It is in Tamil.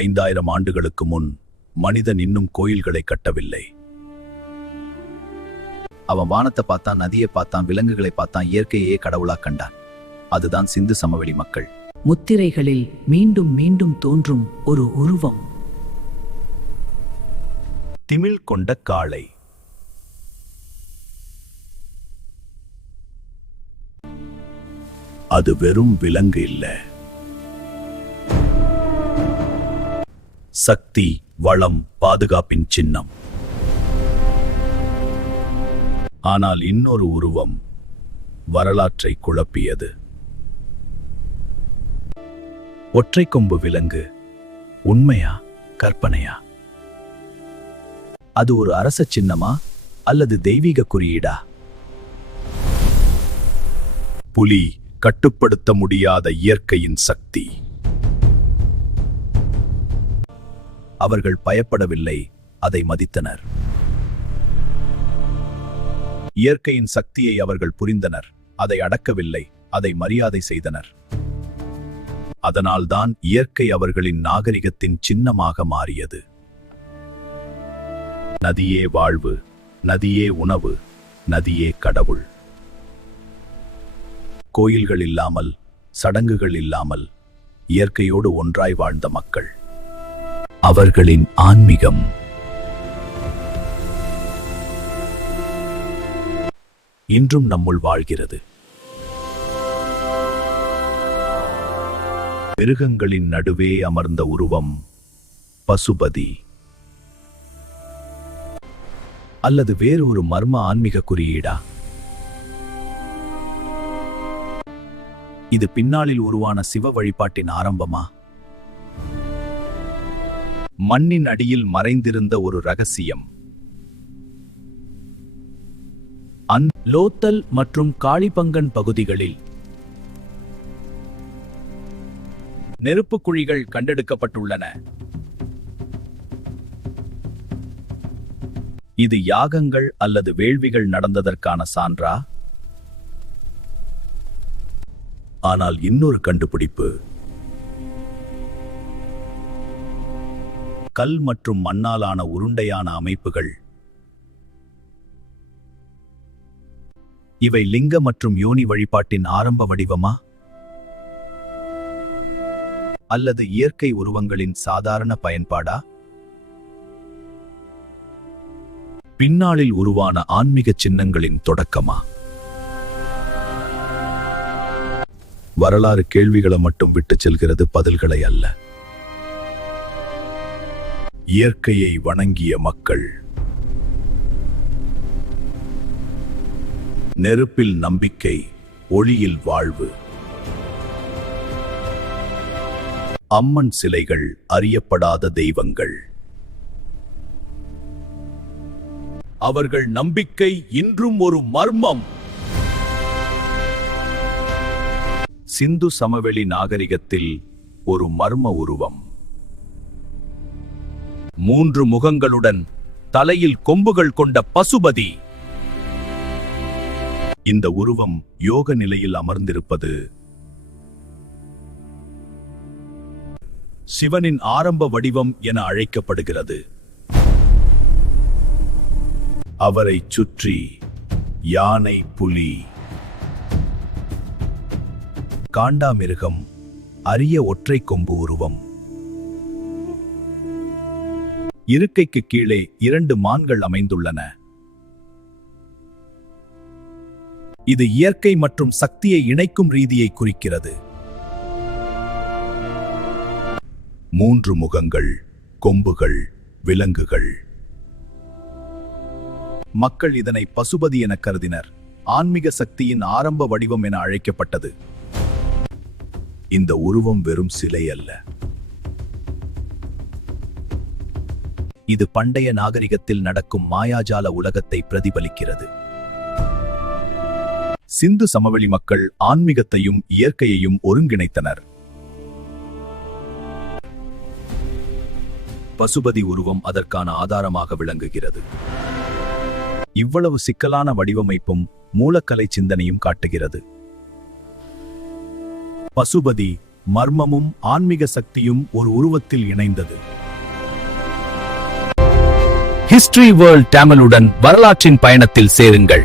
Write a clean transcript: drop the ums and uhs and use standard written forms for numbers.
5000 ஆண்டுகளுக்கு முன் மனிதன் இன்னும் கோயில்களை கட்டவில்லை. அவன் வானத்தை பார்த்தான், நதியை பார்த்தான், விலங்குகளை பார்த்தான், இயற்கையே கடவுளா கண்டான். அதுதான் சிந்து சமவெளி மக்கள். முத்திரைகளில் மீண்டும் மீண்டும் தோன்றும் ஒரு உருவம். திமில் கொண்ட காளை. அது வெறும் விலங்கு இல்ல, சக்தி, வளம், பாதுகாப்பின் சின்னம். ஆனால் இன்னொரு உருவம் வரலாற்றை குழப்பியது. ஒற்றை கொம்பு விலங்கு உண்மையா, கற்பனையா? அது ஒரு அரச சின்னமா அல்லது தெய்வீக குறியீடா? புலி கட்டுப்படுத்த முடியாத இயற்கையின் சக்தி. அவர்கள் பயப்படவில்லை, அதை மதித்தனர். இயற்கையின் சக்தியை அவர்கள் புரிந்தனர், அதை அடக்கவில்லை, அதை மரியாதை செய்தனர். அதனால்தான் இயற்கை அவர்களின் நாகரிகத்தின் சின்னமாக மாறியது. நதியே வாழ்வு, நதியே உணவு, நதியே கடவுள். கோயில்கள் இல்லாமல், சடங்குகள் இல்லாமல் இயற்கையோடு ஒன்றாய் வாழ்ந்த மக்கள். அவர்களின் ஆன்மீகம் இன்றும் நம்முள் வாழ்கிறது. மிருகங்களின் நடுவே அமர்ந்த உருவம் பசுபதி. அல்லது வேறு ஒரு மர்ம ஆன்மீக குறியீடா? இது பின்னாளில் உருவான சிவ வழிபாட்டின் ஆரம்பமா? மண்ணின் அடியில் மறைந்திருந்த ஒரு ரகசியம். லோத்தல் மற்றும் காளிபங்கன் பகுதிகளில் நெருப்புக் குழிகள் கண்டெடுக்கப்பட்டுள்ளன. இது யாகங்கள் அல்லது வேள்விகள் நடந்ததற்கான சான்றா? ஆனால் இன்னொரு கண்டுபிடிப்பு. கல் மற்றும் மண்ணாலான உருண்டையான அமைப்புகள். இவை லிங்க மற்றும் யோனி வழிபாட்டின் ஆரம்ப வடிவமா? அல்லது இயற்கை உருவங்களின் சாதாரண பயன்பாடா? பின்னாளில் உருவான ஆன்மீக சின்னங்களின் தொடக்கமா? வரலாறு கேள்விகளை மட்டும் விட்டு செல்கிறது, பதில்களை அல்ல. இயற்கையை வணங்கிய மக்கள். நெருப்பில் நம்பிக்கை, ஒளியில் வாழ்வு. அம்மன் சிலைகள், அறியப்படாத தெய்வங்கள். அவர்கள் நம்பிக்கை இன்றும் ஒரு மர்மம். சிந்து சமவெளி நாகரிகத்தில் ஒரு மர்ம உருவம். 3 முகங்களுடன் தலையில் கொம்புகள் கொண்ட பசுபதி. இந்த உருவம் யோக நிலையில் அமர்ந்திருப்பது சிவனின் ஆரம்ப வடிவம் என அழைக்கப்படுகிறது. அவரை சுற்றி யானை, புலி, காண்டாமிருகம், அரிய ஒற்றை கொம்பு உருவம். இருக்கைக்கு கீழே 2 மான்கள் அமைந்துள்ளன. இது இயற்கை மற்றும் சக்தியை இணைக்கும் ரீதியை குறிக்கிறது. 3 முகங்கள், கொம்புகள், விலங்குகள். மக்கள் இதனை பசுபதி என கருதினர். ஆன்மீக சக்தியின் ஆரம்ப வடிவம் என அழைக்கப்பட்டது. இந்த உருவம் வெறும் சிலை அல்ல. இது பண்டைய நாகரிகத்தில் நடக்கும் மாயாஜால உலகத்தை பிரதிபலிக்கிறது. சிந்து சமவெளி மக்கள் ஆன்மீகத்தையும் இயற்கையையும் ஒருங்கிணைத்தனர். பசுபதி உருவம் அதற்கான ஆதாரமாக விளங்குகிறது. இவ்வளவு சிக்கலான வடிவமைப்பும் மூலக்கலை சிந்தனையும் காட்டுகிறது. பசுபதி மர்மமும் ஆன்மீக சக்தியும் ஒரு உருவத்தில் இணைந்தது. ஹிஸ்டரி வேர்ல்ட் தமிழுடன் வரலாற்றின் பயணத்தில் சேருங்கள்.